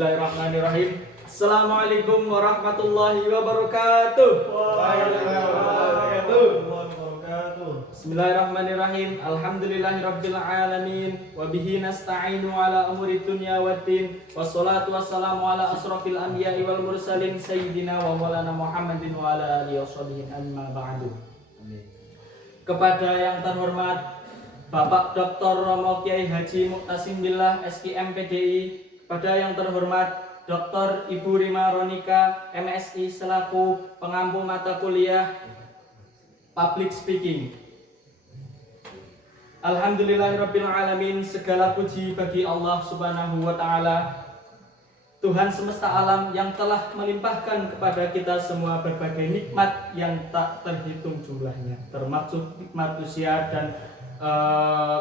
Bismillahirrahmanirrahim. Assalamualaikum warahmatullahi wabarakatuh. Bismillahirrahmanirrahim. Alhamdulillahirabbil alamin wa bihi nasta'inu ala umuri dunya waddin. Wassalatu wassalamu ala asrofil anbiya'i wal mursalin sayyidina wa maulana Muhammadin wa ala alihi washabihi amma ba'du. Kepada yang terhormat Bapak Dr. Romo Kiai Haji Muqtasim Billah SKM PDI, kepada yang terhormat Dr. Ibu Rima Ronika MSI selaku pengampu mata kuliah Public Speaking. Alhamdulillahirabbil alamin, segala puji bagi Allah Subhanahu wa taala, Tuhan semesta alam yang telah melimpahkan kepada kita semua berbagai nikmat yang tak terhitung jumlahnya, termasuk nikmat usia dan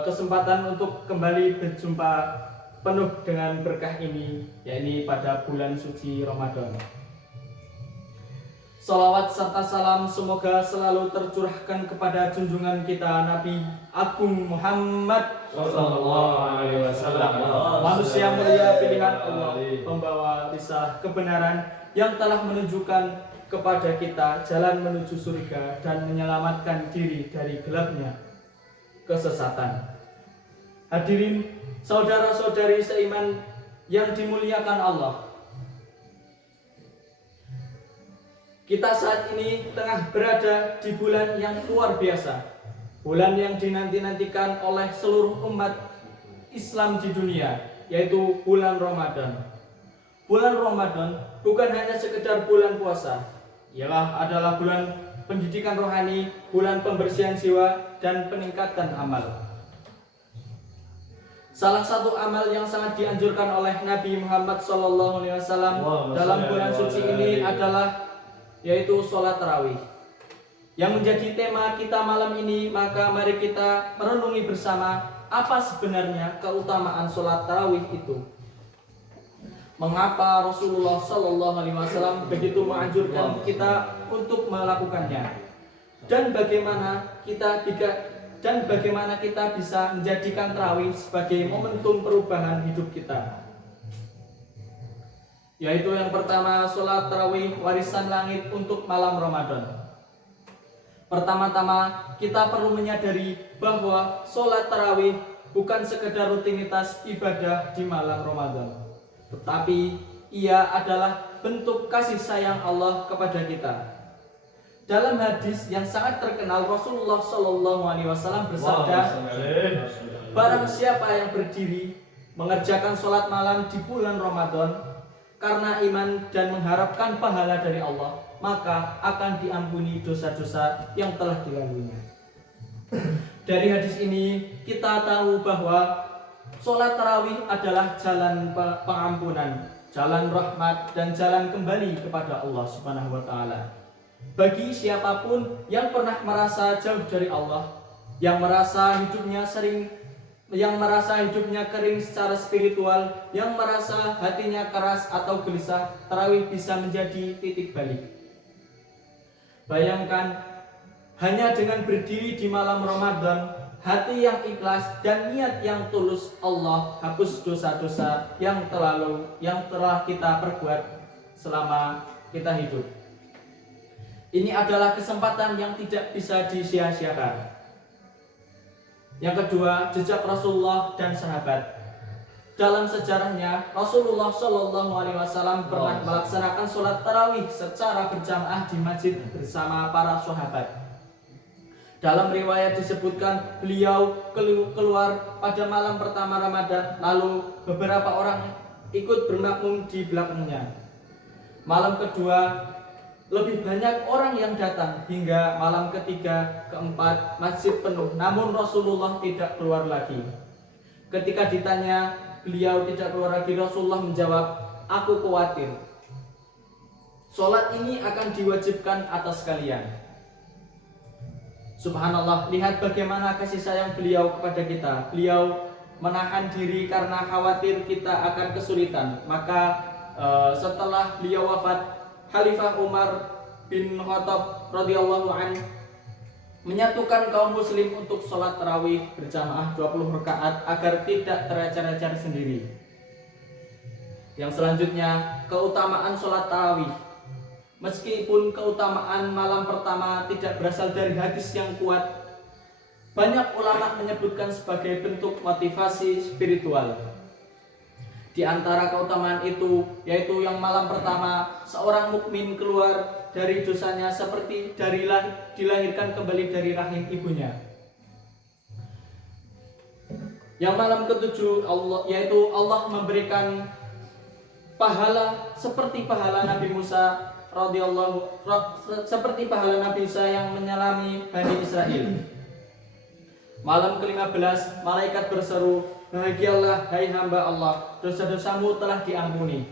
kesempatan untuk kembali berjumpa penuh dengan berkah ini, yakni pada bulan suci Ramadan. Salawat serta salam semoga selalu tercurahkan kepada junjungan kita Nabi Agung Muhammad SAW, manusia mulia pilihan Allah, pembawa risalah kebenaran yang telah menunjukkan kepada kita jalan menuju surga dan menyelamatkan diri dari gelapnya kesesatan. Hadirin saudara-saudari seiman yang dimuliakan Allah, kita saat ini tengah berada di bulan yang luar biasa, bulan yang dinanti-nantikan oleh seluruh umat Islam di dunia, yaitu bulan Ramadan. Bulan Ramadan bukan hanya sekedar bulan puasa, ialah adalah bulan pendidikan rohani, bulan pembersihan jiwa dan peningkatan amal. Salah satu amal yang sangat dianjurkan oleh Nabi Muhammad SAW dalam bulan suci ini adalah yaitu sholat tarawih, yang menjadi tema kita malam ini. Maka mari kita merenungi bersama apa sebenarnya keutamaan sholat tarawih itu. Mengapa Rasulullah SAW begitu menganjurkan kita untuk melakukannya, dan bagaimana kita bisa menjadikan tarawih sebagai momentum perubahan hidup kita. Yaitu yang pertama, sholat tarawih warisan langit untuk malam Ramadan. Pertama-tama kita perlu menyadari bahwa sholat tarawih bukan sekedar rutinitas ibadah di malam Ramadan, tetapi ia adalah bentuk kasih sayang Allah kepada kita. Dalam hadis yang sangat terkenal, Rasulullah SAW bersabda, barang siapa yang berdiri mengerjakan sholat malam di bulan Ramadan karena iman dan mengharapkan pahala dari Allah, maka akan diampuni dosa-dosa yang telah dilaluinya. Dari hadis ini kita tahu bahwa sholat tarawih adalah jalan pengampunan, jalan rahmat, dan jalan kembali kepada Allah Subhanahu wa taala. Bagi siapapun yang pernah merasa jauh dari Allah, yang merasa hidupnya kering secara spiritual, yang merasa hatinya keras atau gelisah, tarawih bisa menjadi titik balik. Bayangkan, hanya dengan berdiri di malam Ramadan, hati yang ikhlas dan niat yang tulus, Allah hapus dosa-dosa yang telah kita perbuat selama kita hidup. Ini adalah kesempatan yang tidak bisa disia-siakan. Yang kedua, jejak Rasulullah dan sahabat. Dalam sejarahnya, Rasulullah SAW pernah melaksanakan sholat tarawih secara berjamaah di masjid bersama para sahabat. Dalam riwayat disebutkan beliau keluar pada malam pertama Ramadan, lalu beberapa orang ikut bermakmum di belakangnya. Malam kedua lebih banyak orang yang datang, hingga malam ketiga, keempat, masjid penuh, namun Rasulullah tidak keluar lagi. Ketika ditanya, beliau tidak keluar lagi, Rasulullah menjawab, aku khawatir sholat ini akan diwajibkan atas kalian. Subhanallah, lihat bagaimana kasih sayang beliau kepada kita. Beliau menahan diri karena khawatir kita akan kesulitan. Maka setelah beliau wafat, Khalifah Umar bin Khattab radhiyallahu anhu menyatukan kaum muslim untuk sholat tarawih berjamaah 20 rakaat agar tidak terecar-ecar sendiri. Yang selanjutnya, keutamaan sholat tarawih. Meskipun keutamaan malam pertama tidak berasal dari hadis yang kuat, banyak ulama menyebutkan sebagai bentuk motivasi spiritual. Di antara keutamaan itu, yaitu yang malam pertama, seorang mukmin keluar dari dosanya seperti dilahirkan kembali dari rahim ibunya. Yang malam ketujuh, yaitu Allah memberikan pahala seperti pahala Nabi Musa seperti pahala Nabi Musa yang menyelami Bani Israel. Malam ke-15, malaikat berseru, "Bahagialah hai hamba Allah, dosa-dosamu telah diampuni."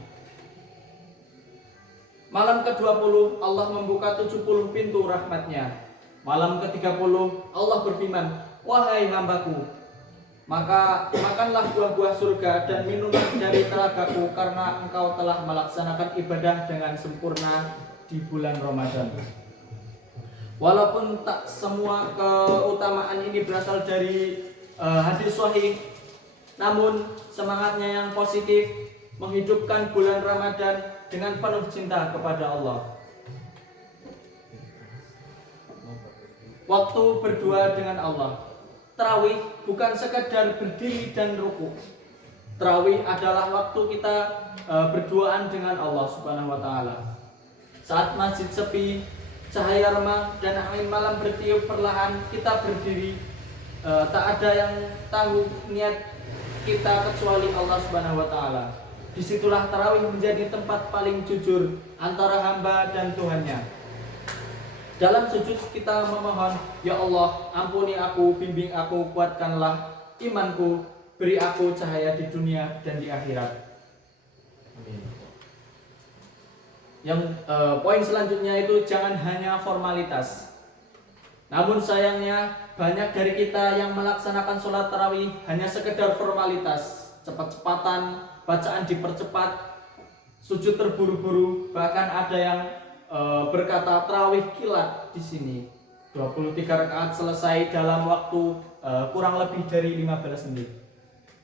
Malam ke-20, Allah membuka 70 pintu rahmatnya. Malam ke-30, Allah berfirman, "Wahai hambaku, maka makanlah buah-buah surga dan minumlah dari telagaku, karena engkau telah melaksanakan ibadah dengan sempurna di bulan Ramadan." Walaupun tak semua keutamaan ini berasal dari hadis sahih, namun semangatnya yang positif menghidupkan bulan Ramadan dengan penuh cinta kepada Allah. Waktu berdua dengan Allah. Tarawih bukan sekedar berdiri dan ruku. Tarawih adalah waktu kita berduaan dengan Allah Subhanahu wa taala. Saat masjid sepi, cahaya remang dan angin malam bertiup perlahan, kita berdiri, tak ada yang tahu niat kita kecuali Allah Subhanahu wa taala. Disitulah tarawih menjadi tempat paling jujur antara hamba dan Tuhannya. Dalam sujud kita memohon, "Ya Allah, ampuni aku, bimbing aku, kuatkanlah imanku, beri aku cahaya di dunia dan di akhirat." Amin. Yang poin selanjutnya itu jangan hanya formalitas. Namun sayangnya banyak dari kita yang melaksanakan sholat tarawih hanya sekedar formalitas, cepat-cepatan, bacaan dipercepat, sujud terburu-buru, bahkan ada yang berkata tarawih kilat di sini. 23 rakaat selesai dalam waktu kurang lebih dari 15 menit.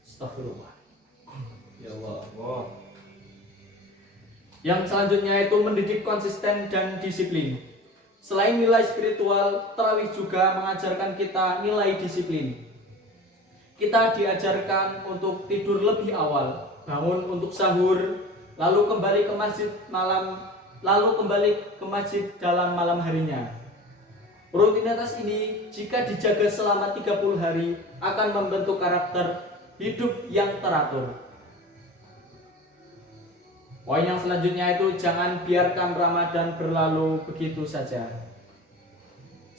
Astagfirullah. Ya Allah. Yang selanjutnya itu mendidik konsisten dan disiplin. Selain nilai spiritual, tarawih juga mengajarkan kita nilai disiplin. Kita diajarkan untuk tidur lebih awal, bangun untuk sahur, lalu kembali ke masjid dalam malam harinya. Rutinitas ini jika dijaga selama 30 hari akan membentuk karakter hidup yang teratur. Poin yang selanjutnya itu jangan biarkan Ramadan berlalu begitu saja.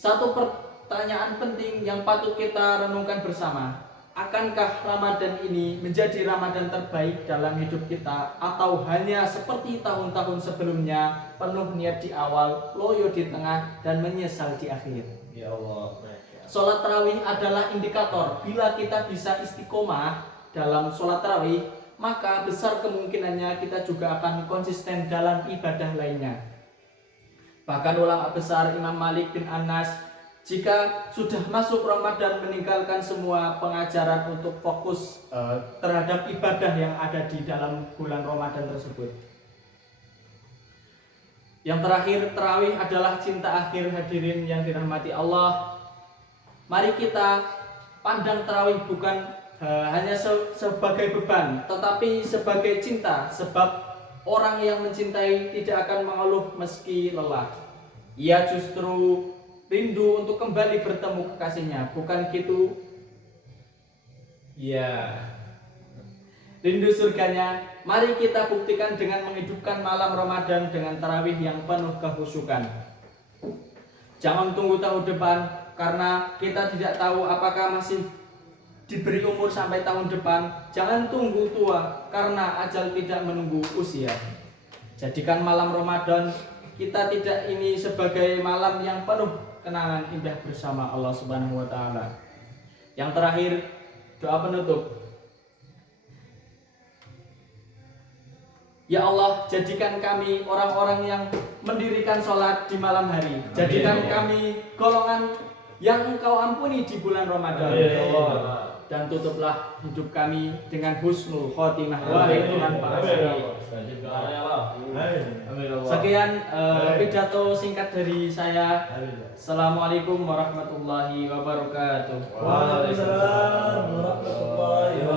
Satu pertanyaan penting yang patut kita renungkan bersama. Akankah Ramadan ini menjadi Ramadan terbaik dalam hidup kita, atau hanya seperti tahun-tahun sebelumnya, penuh niat di awal, loyo di tengah, dan menyesal di akhir? Ya Allah. Sholat tarawih adalah indikator. Bila kita bisa istiqomah dalam sholat tarawih, maka besar kemungkinannya kita juga akan konsisten dalam ibadah lainnya. Bahkan ulama besar Imam Malik bin Anas, jika sudah masuk Ramadan, meninggalkan semua pengajaran untuk fokus terhadap ibadah yang ada di dalam bulan Ramadan tersebut. Yang terakhir, tarawih adalah cinta akhir. Hadirin yang dirahmati Allah, mari kita pandang tarawih bukan hanya sebagai beban, tetapi sebagai cinta. Sebab orang yang mencintai tidak akan mengeluh meski lelah. Ia justru rindu untuk kembali bertemu kekasihnya, bukan gitu? Ya, rindu surganya. Mari kita buktikan dengan menghidupkan malam Ramadan dengan tarawih yang penuh kehusukan. Jangan tunggu tahun depan, karena kita tidak tahu apakah masih diberi umur sampai tahun depan. Jangan tunggu tua, karena ajal tidak menunggu usia. Jadikan malam Ramadan kita tidak ini sebagai malam yang penuh kenangan indah bersama Allah Subhanahu wa taala. Yang terakhir, doa penutup. Ya Allah, jadikan kami orang-orang yang mendirikan sholat di malam hari. Jadikan kami golongan yang Engkau ampuni di bulan Ramadan. Ya Allah. dan tutuplah hidup kami dengan husnul khotimah wahai Tuhan para sekalian. Sekian pidato singkat dari saya. Assalamualaikum warahmatullahi wabarakatuh. Waalaikumsalam warahmatullahi wabarakatuh.